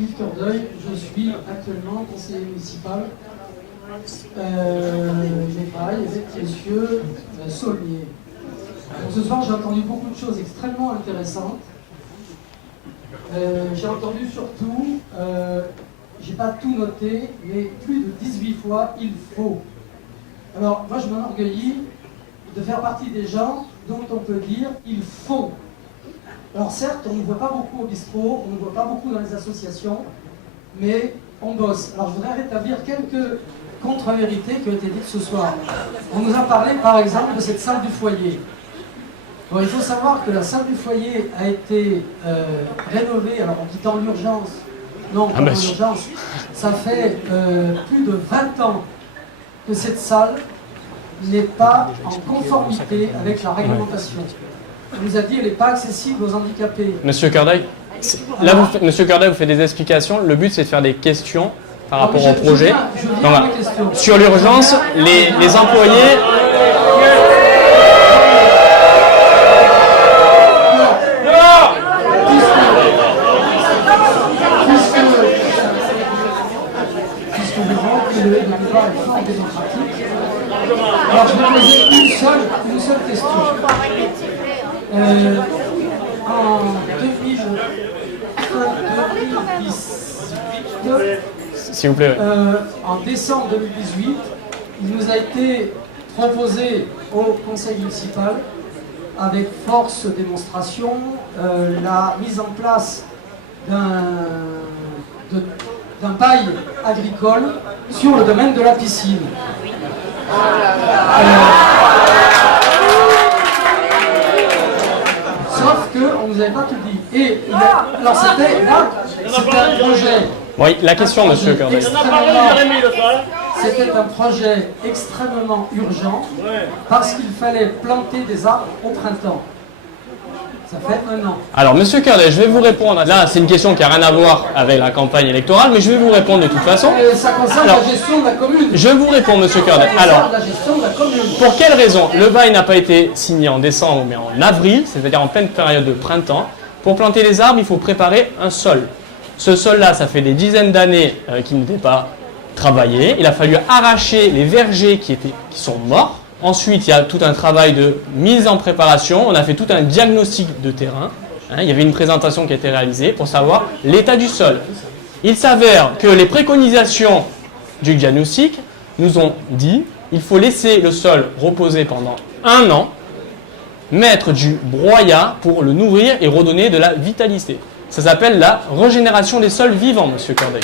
Yves Cordeuil, je suis actuellement conseiller municipal. J'ai travaillé avec messieurs Saulnier. Donc, ce soir, j'ai entendu beaucoup de choses extrêmement intéressantes. J'ai entendu surtout, j'ai pas tout noté, mais plus de 18 fois, il faut. Alors, moi, je m'enorgueillis de faire partie des gens dont on peut dire il faut. Alors certes, on ne voit pas beaucoup au bistrot, on ne voit pas beaucoup dans les associations, mais on bosse. Alors je voudrais rétablir quelques contre-vérités qui ont été dites ce soir. On nous a parlé par exemple de cette salle du foyer. Bon, il faut savoir que la salle du foyer a été rénovée, alors on dit dans l'urgence, non, pas dans l'urgence, ça fait plus de 20 ans que cette salle n'est pas en conformité avec la réglementation. On nous a dit qu'elle n'est pas accessible aux handicapés. Monsieur Cordeuil, là, Monsieur Cordeuil vous fait des explications. Le but, c'est de faire des questions par rapport au projet. Sur l'urgence, les employés... Puisque je vois que le débat est fort démocratique, alors je vais poser une seule question. En 2018, s'il vous plaît. En décembre 2018, il nous a été proposé au conseil municipal, avec force démonstration, la mise en place d'un bail agricole sur le domaine de la piscine. Sauf qu'on ne nous avait pas tout dit. Et alors c'était un projet. Oui, la question, monsieur Cordeuil. C'était un projet extrêmement urgent parce qu'il fallait planter des arbres au printemps. Ça fait 1 an. Alors, monsieur Cordeuil, je vais vous répondre. Là, c'est une question qui n'a rien à voir avec la campagne électorale, mais je vais vous répondre de toute façon. Ça concerne la gestion de la commune. Je vous réponds, monsieur Cordeuil. Alors, la gestion de la commune. Pour quelle raison? Le bail n'a pas été signé en décembre, mais en avril, c'est-à-dire en pleine période de printemps. Pour planter les arbres, il faut préparer un sol. Ce sol-là, ça fait des dizaines d'années qu'il n'était pas travaillé. Il a fallu arracher les vergers qui sont morts. Ensuite, il y a tout un travail de mise en préparation. On a fait tout un diagnostic de terrain. Il y avait une présentation qui a été réalisée pour savoir l'état du sol. Il s'avère que les préconisations du diagnostic nous ont dit qu'il faut laisser le sol reposer pendant 1 an, mettre du broyat pour le nourrir et redonner de la vitalité. Ça s'appelle la régénération des sols vivants, monsieur Cordeuil.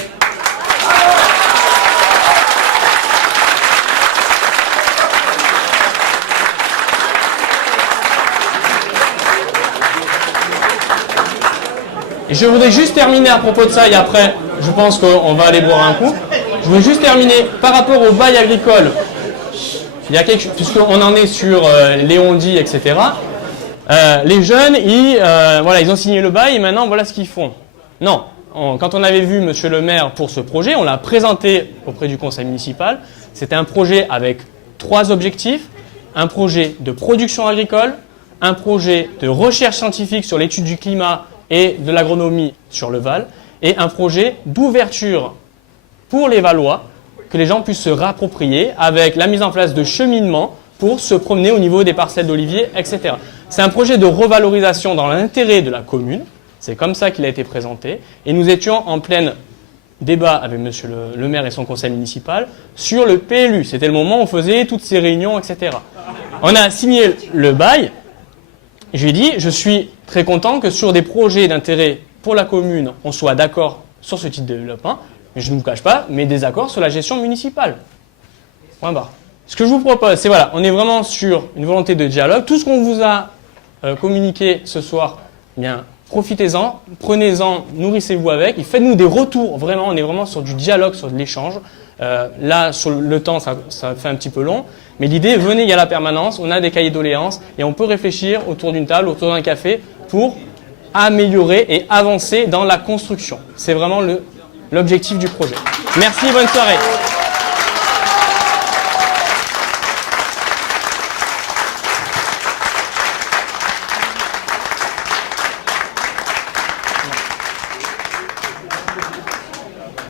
Et je voudrais juste terminer à propos de ça, et après, je pense qu'on va aller boire un coup. Je voudrais juste terminer par rapport au bail agricole. Il y a quelque chose, puisqu'on en est sur Léondi, etc. Les jeunes, ils ont signé le bail et maintenant, voilà ce qu'ils font. Non, quand on avait vu monsieur le maire pour ce projet, on l'a présenté auprès du conseil municipal. C'était un projet avec 3 objectifs. Un projet de production agricole, un projet de recherche scientifique sur l'étude du climat et de l'agronomie sur le Val, et un projet d'ouverture pour les Valois, que les gens puissent se réapproprier avec la mise en place de cheminements pour se promener au niveau des parcelles d'oliviers, etc. C'est un projet de revalorisation dans l'intérêt de la commune, c'est comme ça qu'il a été présenté, et nous étions en plein débat avec monsieur le maire et son conseil municipal sur le PLU. C'était le moment où on faisait toutes ces réunions, etc. On a signé le bail. Je lui ai dit, je suis très content que sur des projets d'intérêt pour la commune, on soit d'accord sur ce type de développement, mais je ne vous cache pas mes désaccords sur la gestion municipale. Point barre. Ce que je vous propose, c'est voilà, on est vraiment sur une volonté de dialogue. Tout ce qu'on vous a communiqué ce soir, eh bien, profitez-en, prenez-en, nourrissez-vous avec, et faites-nous des retours. Vraiment, on est vraiment sur du dialogue, sur de l'échange. Là, sur le temps, ça fait un petit peu long. Mais l'idée, venez, il y a la permanence, on a des cahiers de doléances et on peut réfléchir autour d'une table, autour d'un café pour améliorer et avancer dans la construction. C'est vraiment l'objectif du projet. Merci, bonne soirée.